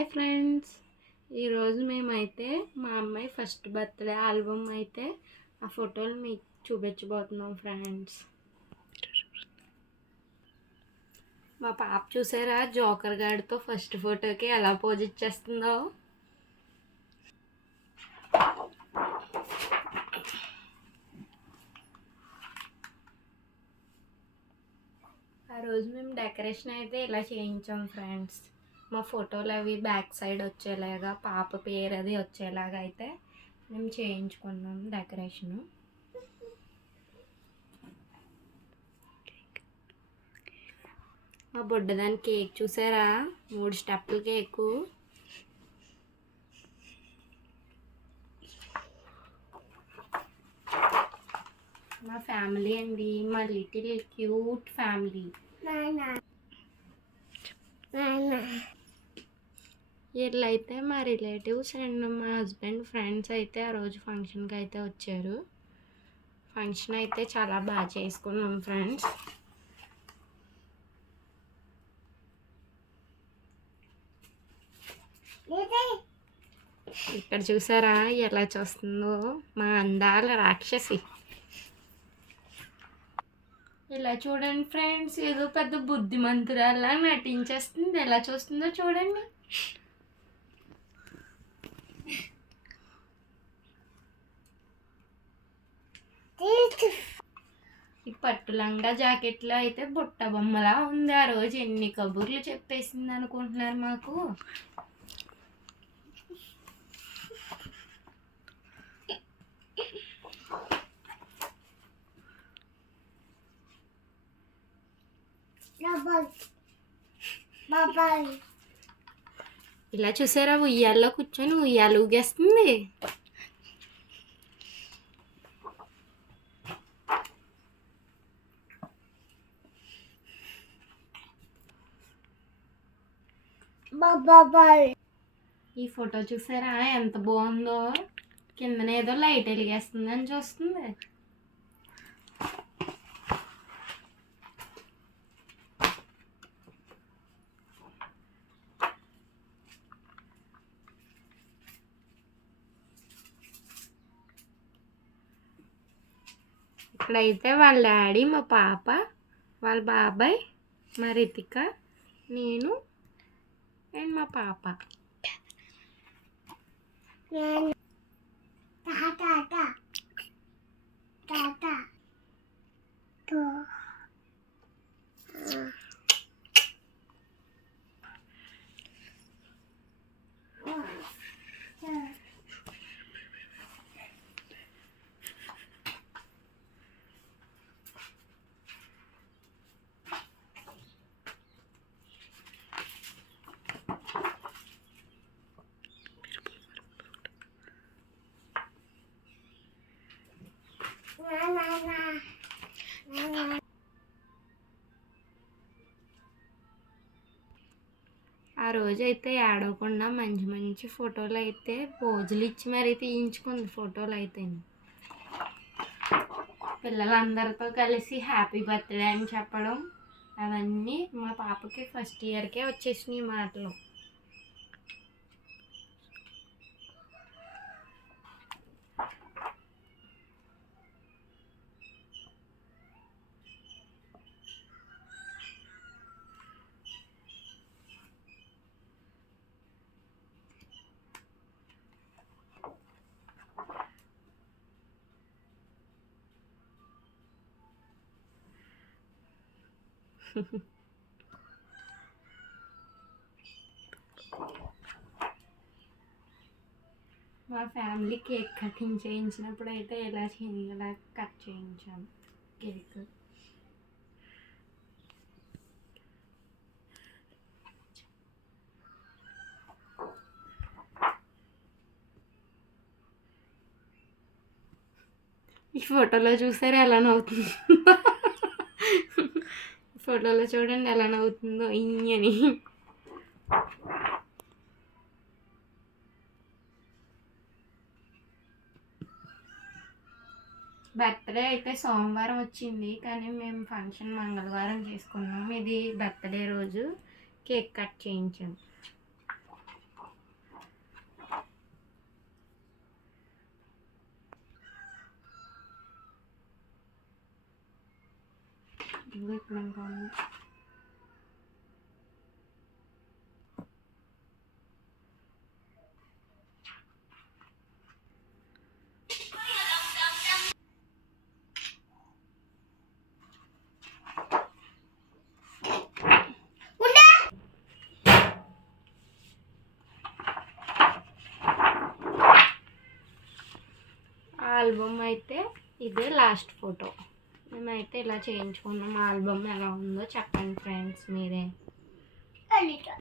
Hi friends, ఈరోజు మేమైతే మా అమ్మాయి ఫస్ట్ బర్త్డే ఆల్బమ్ అయితే ఆ ఫోటోలు మీకు చూపించబోతున్నాం ఫ్రెండ్స్. మా పాప చూసారా జోకర్ గాడితో ఫస్ట్ ఫోటోకి ఎలా పోజ్ ఇచ్చేస్తుందో. ఆ రోజు మేము డెకరేషన్ అయితే ఇలా చేయించాం ఫ్రెండ్స్. మా ఫోటోలు అవి బ్యాక్ సైడ్ వచ్చేలాగా పాప పేరు అది వచ్చేలాగా అయితే మేము చేయించుకున్నాం డెకరేషను. మా బుడ్డదాని కేక్ చూసారా, 3 స్టెప్పుల కేకు. మా ఫ్యామిలీ అండి, మా లిటిల్ క్యూట్ ఫ్యామిలీ. వీళ్ళైతే మా రిలేటివ్స్ అండ్ మా హస్బెండ్ ఫ్రెండ్స్ అయితే ఆ రోజు ఫంక్షన్కి అయితే వచ్చారు. ఫంక్షన్ అయితే చాలా బాగా చేసుకున్నాం ఫ్రెండ్స్. ఇక్కడ చూసారా ఎలా చూస్తుందో మా అందాల రాక్షసి. ఇలా చూడండి ఫ్రెండ్స్, ఏదో పెద్ద బుద్ధిమంతురాల్లా నటించేస్తుంది. ఎలా చూస్తుందో చూడండి. ఈ పట్టు లంగా జాకెట్లో అయితే బుట్ట బొమ్మలా ఉంది. ఆ రోజు ఎన్ని కబుర్లు చెప్పేసింది అనుకుంటున్నారు మాకు. ఇలా చూసారా ఉయ్యాల్లో కూర్చొని ఉయ్యాలు ఊగేస్తుంది. ఈ ఫోటో చూసారా ఎంత బాగుందో. కిందనేదో లైట్ వెలిగేస్తుందని చూస్తుంది. ఇక్కడైతే వాళ్ళ డాడీ, మా పాప, వాళ్ళ బాబాయ్, మా రితిక, నేను అండ్ మా పాప. ఆ రోజు అయితే ఏడవకుండా మంచి మంచి ఫోటోలు అయితే పోజులు ఇచ్చి మరీ తీయించుకుంది ఫోటోలు అయితే. పిల్లలందరితో కలిసి హ్యాపీ బర్త్డే అని చెప్పడం అవన్నీ మా పాపకి ఫస్ట్ ఇయర్కే వచ్చేసినాయి మాటలు. మా ఫ్యామిలీ కేక్ కటింగ్ చేయించినప్పుడు అయితే ఇలా కట్ చేయించాము కేక్. ఈ ఫోటోలో చూసారా ఎలా నవ్వుతుందో. ఫోటోలో చూడండి ఎలా నవ్వుతుందో ఇయ్యని. బర్త్డే అయితే సోమవారం వచ్చింది, కానీ మేము ఫంక్షన్ మంగళవారం చేసుకున్నాం. ఇది బర్త్డే రోజు కేక్ కట్ చేయించాం. ఇదిగో ఇక్కడ ఇంకా ఉంది. ఆల్బమ్ అయితే ఇదే లాస్ట్ ఫోటో. మేమైతే ఇలా చేయించుకున్నాం. ఆల్బమ్ ఎలా ఉందో చెప్పండి ఫ్రెండ్స్ మీరే.